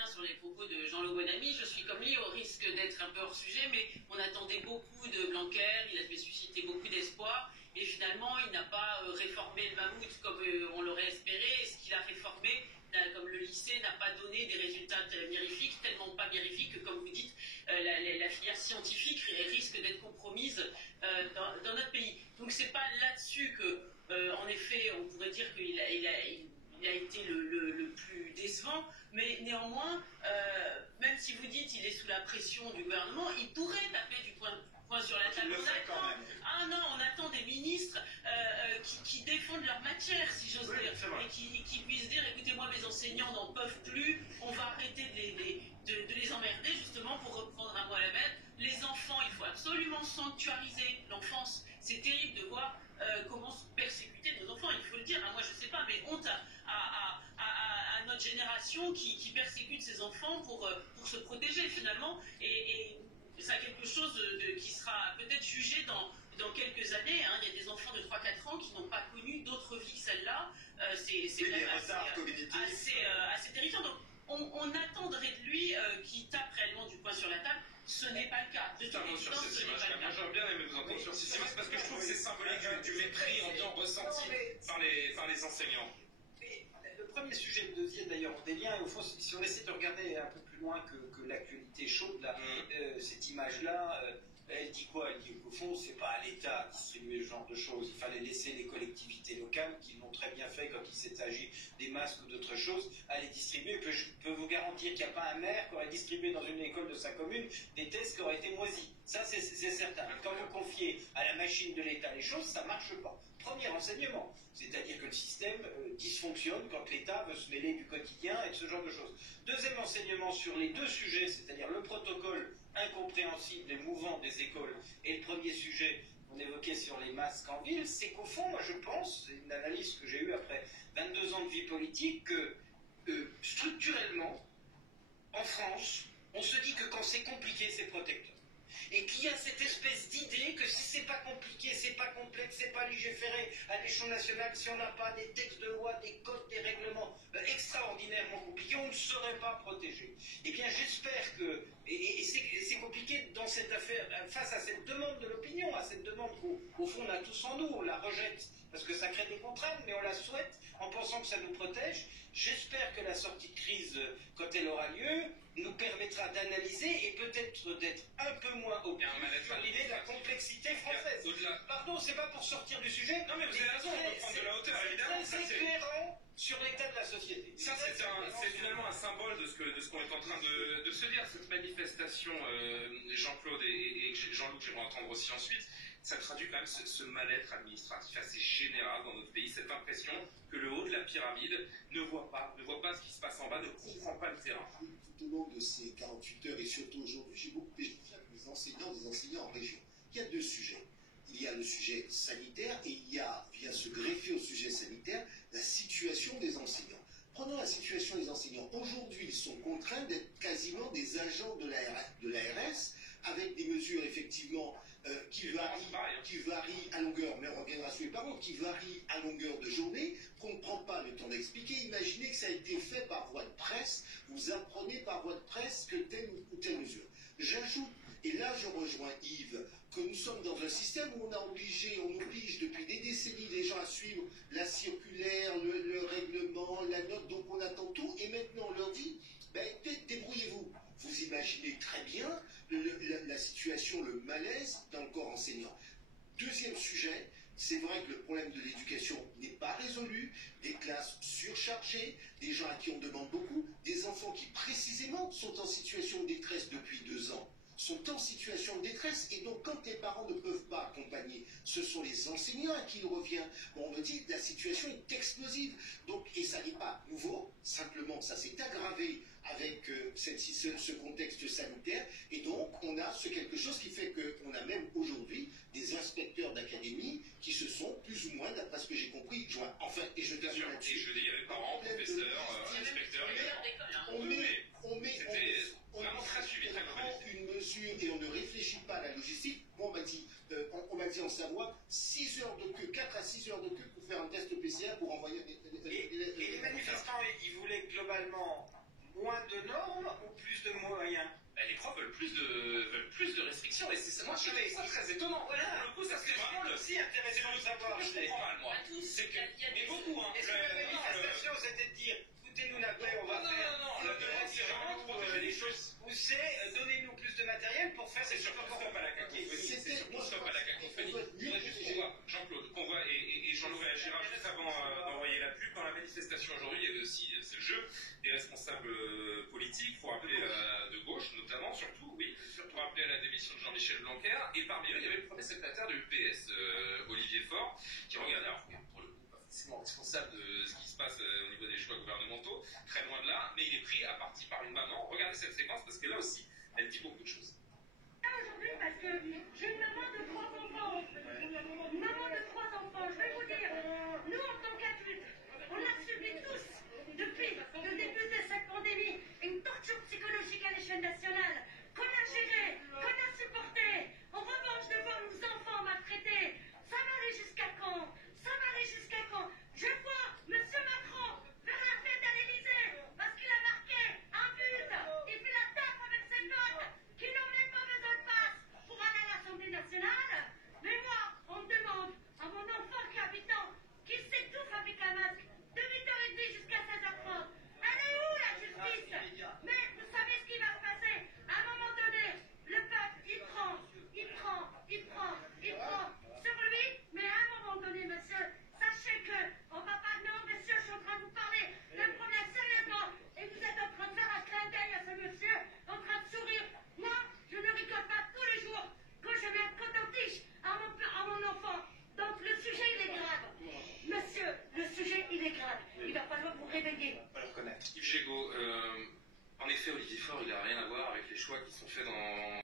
bien sur les propos de Jean-Lo Bonamy. Je suis comme lui, au risque d'être un peu hors sujet, mais on attendait beaucoup de Blanquer, il avait suscité beaucoup d'espoir, et finalement, il n'a pas réformé le mammouth comme on l'aurait espéré, et ce qu'il a réformé, comme le lycée, n'a pas donné des résultats mirifiques, tellement pas mirifiques que, comme vous dites, la filière scientifique risque d'être compromise dans notre pays. Donc c'est pas là-dessus que, en effet, on pourrait dire qu'il a été le plus décevant, mais néanmoins, même si vous dites qu'il est sous la pression du gouvernement, il pourrait taper du poing sur la table. On attend des ministres qui défendent leur matière, si j'ose dire, et qui puissent dire, écoutez, moi mes enseignants n'en peuvent plus, on va arrêter de les emmerder, justement, pour reprendre un mot à la bête. Les enfants, il faut absolument sanctuariser l'enfance. C'est terrible de voir comment se persécuter nos enfants, il faut le dire. Moi, je sais pas, mais honte à notre génération qui persécute ses enfants pour se protéger, finalement. Et ça a quelque chose qui sera peut-être jugé dans quelques années. Il y a des enfants de 3-4 ans qui n'ont pas connu d'autre vie que celle-là. C'est assez terrifiant. Donc, on attendrait de lui qu'il tape réellement du poing sur la table. Ce n'est pas le cas. De toute évidence, ce n'est pas le cas. Moi, j'aurais bien aimé vous entendre sur ces images parce que je trouve que c'est symbolique du mépris ambiant ressenti par les enseignants. Mais le premier sujet, le deuxième d'ailleurs, ont des liens. Et au fond, si on essaie de regarder un peu plus loin que l'actualité chaude, là, cette image-là, elle dit quoi? Elle dit qu'au fond, c'est pas à l'État de distribuer ce genre de choses. Il fallait laisser les collectivités locales, qui l'ont très bien fait quand il s'est agi des masques ou d'autres choses, à les distribuer. Et je peux vous garantir qu'il n'y a pas un maire qui aurait distribué dans une école de sa commune des tests qui auraient été moisis. Ça, c'est certain. Quand vous confiez à la machine de l'État les choses, ça marche pas. Premier enseignement, c'est-à-dire que le système dysfonctionne quand l'État veut se mêler du quotidien et de ce genre de choses. Deuxième enseignement sur les deux sujets, c'est-à-dire le protocole incompréhensible et mouvant des écoles et le premier sujet qu'on évoquait sur les masques en ville, c'est qu'au fond, moi je pense, c'est une analyse que j'ai eue après 22 ans de vie politique, que structurellement, en France, on se dit que quand c'est compliqué, c'est protecteur. Et qu'il y a cette espèce d'idée que si c'est pas compliqué, c'est pas complexe, c'est pas légiféré à l'échelon national, si on n'a pas des textes de loi, des codes, des règlements extraordinairement compliqués, on ne serait pas protégé. Eh bien, j'espère que, et c'est compliqué dans cette affaire, face à cette demande de l'opinion, à cette demande qu'au fond on a tous en nous, on la rejette parce que ça crée des contraintes, mais on la souhaite en pensant que ça nous protège. J'espère que la sortie de crise, quand elle aura lieu, nous permettra d'analyser et peut-être d'être un peu moins optimiste sur l'idée de la complexité française. Pardon, c'est pas pour sortir du sujet. Non mais vous avez raison, on peut prendre de la hauteur, évidemment. C'est éclairant sur l'état de la société. Ça, c'est finalement un symbole de ce qu'on est en train de se dire. Cette manifestation, Jean-Claude et Jean-Luc, j'aimerais entendre aussi ensuite, ça traduit quand même ce mal-être administratif assez général dans notre pays, cette impression que le haut de la pyramide ne voit pas ce qui se passe en bas, ne comprend pas le terrain. Tout au long de ces 48 heures et surtout aujourd'hui, j'ai beaucoup échangé avec des enseignants en région. Il y a deux sujets. Il y a le sujet sanitaire et il y a, vient se greffer au sujet sanitaire, la situation des enseignants. Prenons la situation des enseignants. Aujourd'hui, ils sont contraints d'être quasiment des agents de l'ARS avec des mesures effectivement qui varient à longueur, mais on reviendra sur les parents, qui varient à longueur de journée, qu'on ne prend pas le temps d'expliquer. Imaginez que ça a été fait par voie de presse, vous apprenez par voie de presse que telle ou telle mesure. J'ajoute, et là je rejoins Yves, que nous sommes dans un système où on oblige depuis des décennies les gens à suivre la circulaire, le règlement, la note, donc on attend tout, et maintenant on leur dit, ben, débrouillez-vous. Vous imaginez très bien la situation, le malaise dans le corps enseignant. Deuxième sujet, c'est vrai que le problème de l'éducation n'est pas résolu, des classes surchargées, des gens à qui on demande beaucoup, des enfants qui précisément sont en situation de détresse depuis 2 ans, sont en situation de détresse, et donc quand les parents ne peuvent pas accompagner, ce sont les enseignants à qui il revient. Bon, on me dit que la situation est explosive, donc, et ça n'est pas nouveau, simplement ça s'est aggravé avec ce contexte sanitaire, et donc on a quelque chose qui fait qu'on a même aujourd'hui des inspecteurs d'académie qui se sont plus ou moins, d'après ce que j'ai compris, joints. Enfin, et je termine là-dessus. Et je dis, il y avait parents, professeurs, inspecteurs, c'était vraiment très suivi, très prend une mesure et on ne réfléchit pas à la logistique. Moi, on m'a dit en Savoie, 6 heures de queue, 4 à 6 heures de queue pour faire un test PCR pour envoyer et les manifestants, ils voulaient globalement moins de normes veulent plus de restrictions. Et c'est moi, je trouve ça très étonnant. Voilà. Pour le coup, ça serait vraiment le... Si intéressant de savoir. Je comprends mal, moi. À tous. C'est que... Il y a Mais des- beaucoup, hein. Est-ce que la manifestation, c'était de dire, foutez-nous la paix, on va faire... Non, la demande, c'est vraiment de protéger les choses. Ou c'est donnez-nous plus de matériel pour faire C'est des surtout stop à la cacophonie. C'est surtout stop à la cacophonie. Je voudrais juste qu'on voit, Jean-Claude, qu'on voit, et Jean-Loup réagira juste avant d'envoyer la pub. Dans la manifestation aujourd'hui, il y avait aussi, c'est le jeu, des responsables politiques, pour appeler de gauche, notamment, surtout, oui, pour appeler à la démission de Jean-Michel Blanquer. Et parmi eux, il y avait le premier secrétaire de l'UPS, Olivier Faure, qui regardait, alors, pour le coup, pas forcément responsable de ce qui se passe au niveau des choix gouvernementaux, très loin de là, mais il est pris à partie par une maman. Regardez cette séquence, parce que là aussi, elle dit beaucoup de choses. Aujourd'hui, parce que j'ai une maman de 3 enfants. Une maman de 3 enfants. Je vais vous dire, nous en tant qu'adultes, on a subi tous, depuis le début de cette pandémie, une torture psychologique à l'échelle nationale, qu'on a gérée, qu'on a supportée. En revanche, de voir nos enfants maltraités, ça va aller jusqu'à quand? Ça va aller jusqu'à quand? Je vois M. Macron faire la fête à l'Élysée parce qu'il a marqué un but. Il fait la tête avec ses potes qui n'ont même pas besoin de passe pour aller à l'Assemblée nationale. Mais moi, on me demande à mon enfant qui est habitant, qui s'étouffe avec un masque, de 8h30 jusqu'à 16h30. Elle est où la justice? Mais vous savez ce qui va se passer? À un moment donné, le peuple, il prend sur lui. Mais à un moment donné, monsieur, sachez que on va pas... Non, monsieur, je suis en train de vous parler d'un problème sérieusement. Et vous êtes en train de faire un clin d'œil à ce monsieur, en train de sourire. Moi, je ne rigole pas tous les jours quand je mets un coton-tige à mon enfant. Donc le sujet, il est grave. Monsieur, le sujet, il est grave. Il va falloir vous réveiller. On va le reconnaître. Yves Gégaud, en effet, Olivier Faure, il n'a rien à voir avec les choix qui sont faits dans